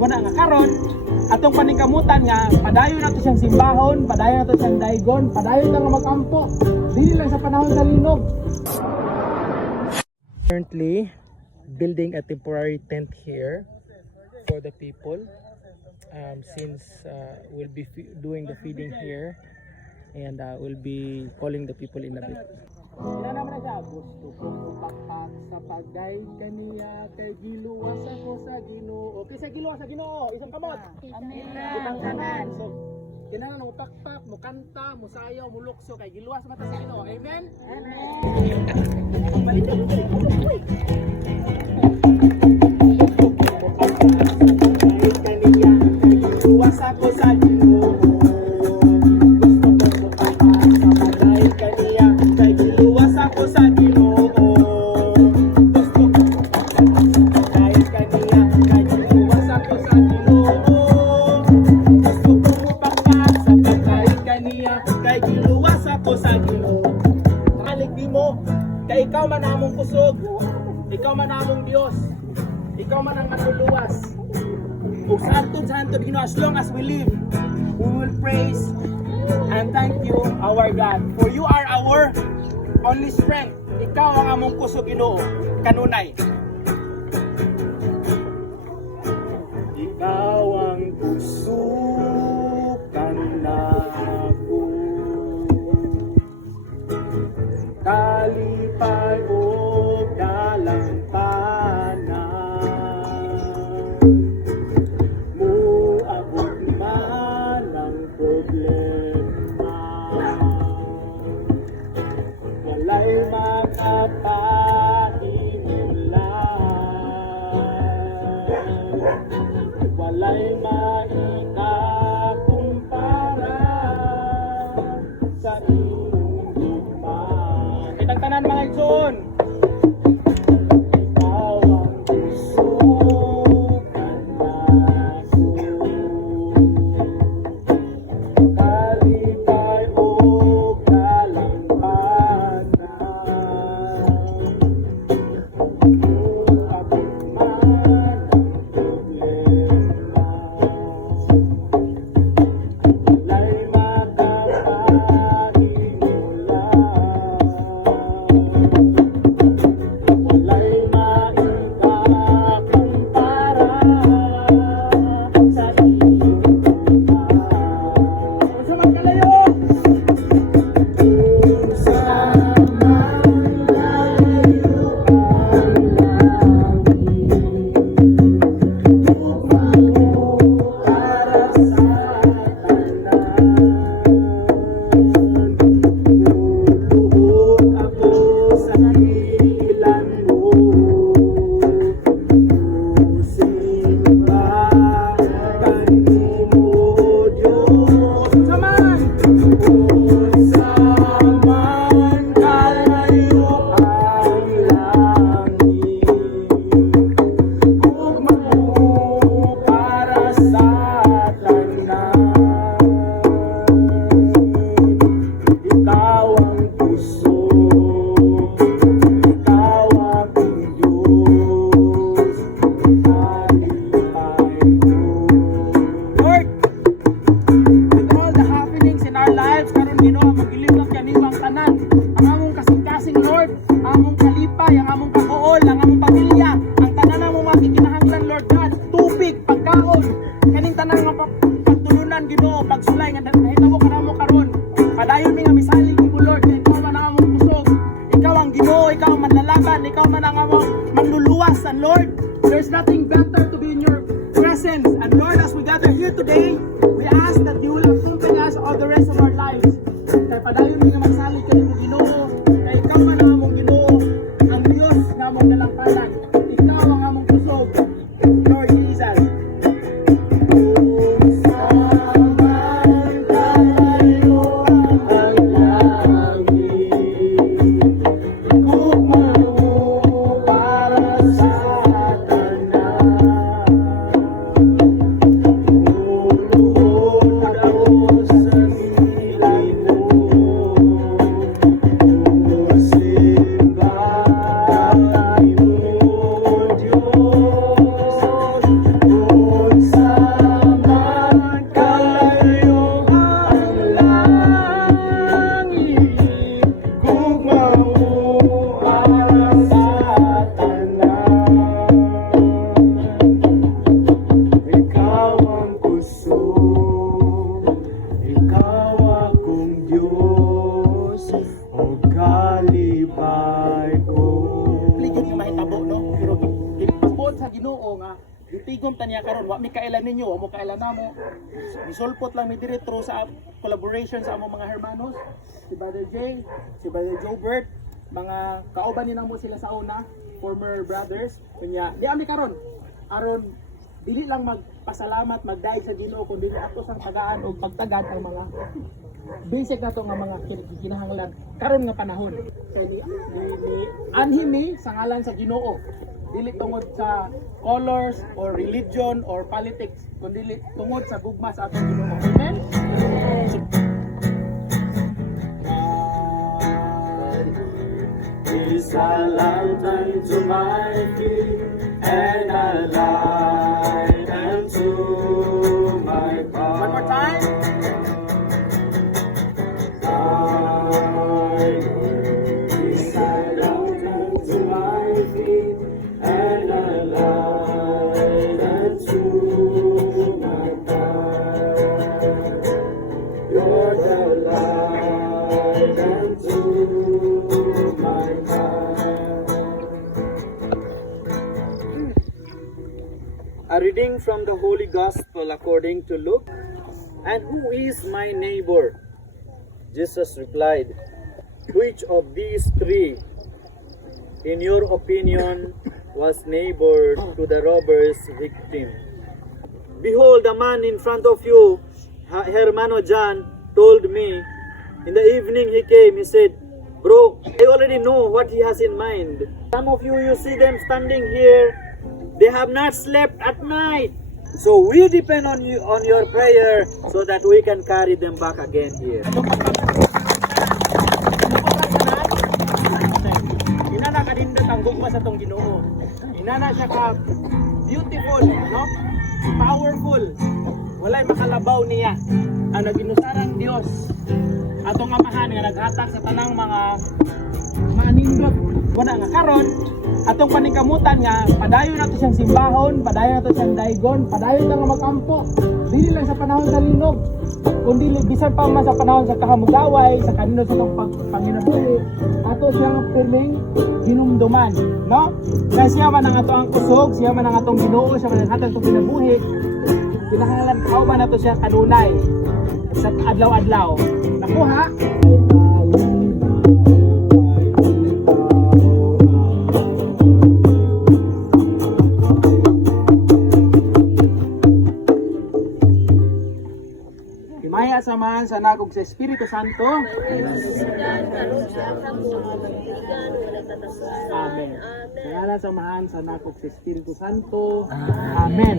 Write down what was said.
Wala nga karon atong paningkamutan nga padayon nato siyang simbahon, padayon nato siyang daigon, padayon lang nga magampo. Dili lang sa panahon sa linog. Currently building a temporary tent here for the people since we'll be doing the feeding here and we'll be calling the people in a bit. Ilan naman na siya? Gusto kong upakan sa pagay kaniya kay giluwas ako sa Ginoo. Okay, sa giluwas sa Ginoo, isang kamot. Amen. Ibang tanan. So, kinahanglan mo pakpak, mo kanta, mo sayaw, mo lukso kay giluwas mata sa Ginoo. Amen. Kaniya kay giluwas ako sa Ginoo. Ako sa Ginoo, gusto ko kahit kaniya, kahit giluwas ako sa Ginoo, gusto ko mupakpak sa pagkahit kaniya, kahit giluwas ako sa Ginoo. Haligdi mo, kay ikaw man among kusog, ikaw man among Dios, ikaw man ang manluluwas. Ug santod Ginoo, as long as we live, we will praise and thank you, our God, for you are our only strength. Ikaw ang among kusog, Ginoo, kanunay. Ikaw ang kusog kanako, kalipay o dalampanan, muabot man ang problema, walay makapahimulan, walay maikakumpara sa iyong higman. Kitang tanan mga igsoon. Ikaw ang kusog kanako, kalipay o dalampanan, muabot man ang problema, walay makapahimulan, walay maikakumpara sa iyong higman. Unsa man kalayo? Unsa man kalayo ang para sa tanan. Luluhod ako sa dakilan mo, musimba kanimo Diyos. Unsa man? Unsa man kalayo ang langit, ugma mo para sa tanan. Ikaw ang kusog, ikaw ang Diyos, kalipay ko. Lord, with all the happenings in our lives, karon Ginoo, magilingkod kami ang tanan. Ang among kasing-kasing, Lord, ang among kalipay, ang among kabuol, ang among pamilya, ang tanan among mga gikinahanglan, Lord God, tubig, pagkaon, kaning tanan nga pagtulunan, Ginoo, pagsulay nga nahitabo ka namo karon. Padayon mi nga misalig nimo, Lord, kay ikaw man ang among kusog. Ikaw ang Ginoo, ikaw ang manlalaban, ikaw man ang among manluluwas. And Lord, there's nothing better to be in your presence. And Lord, as we gather here today, we ask that you will accompany us all the rest of our lives. Kay padayon mi nga magsalig kay mo, Ginoo, kay ikaw man ang among Ginoo, ang Dios nga among nalangkalan. Ikaw ang among kusog, Lord Jesus. Unsa man kalayo ang langit, ugma mo para sa tanan. Luluhod ako sa tigom taniya karon wa mi kailan ninyo, wa mo kailan namo. Misulpot lang mi diri through sa collaboration sa among mga hermanos, si Brother Jay, si Brother Jobert, mga kauban ni namo sila sa una, former brothers. Kunya, di ami karon aron dili lang magpasalamat, magdayeg sa Ginoo kundi ato sang tagaan og pagtagad ang mga basic nato nga mga kinahanglan karon nga panahon. Kay ni anhi mi sa ngalan sa Ginoo, dili tungod sa colors or religion or politics, kundi tungod sa gugma sa atong Ginoo. Amen. Is a lamp unto my feet and a light unto my path. One more time. Is a lamp unto my feet and a light unto my path. You're the light unto my path. A reading from the Holy Gospel according to Luke. And who is my neighbor? Jesus replied, which of these three, in your opinion, was neighbor to the robber's victim? Behold, the man in front of you, Hermano John, told me, in the evening he came, he said, bro, I already know what he has in mind. Some of you see them standing here, they have not slept at night. So we depend on you, on your prayer, so that we can carry them back again here. Inana kadindot ang gugma sa tong Ginoo. Inana siya ka beautiful, no? Powerful. Walay makalabaw niya. Ang naginusarang Dios. Atong amahan nga naghatag sa tanang mga manindot. Wala nga karon atong paningkamutan nga padayon nato siyang simbahon, padayon nato siyang daigon, padayon lang nga makampo. Dili lang sa panahon sa linog, kundi bisan pa man sa panahon sa kahamugaway, sa kanino sa itong panginabuhi, ato siyang pirming hinumduman, no? Kaya siya man ang ato ang kusog, siya man ang atong Ginoo, siya man ang atong kinabuhi. Kinahanglan kauban nato siya kanunay sa adlaw-adlaw. Nakuha? Himaya samahan sa nagog sa Espiritu Santo. Amen. Kaya samahan sa nagog sa Espiritu Santo. Amen.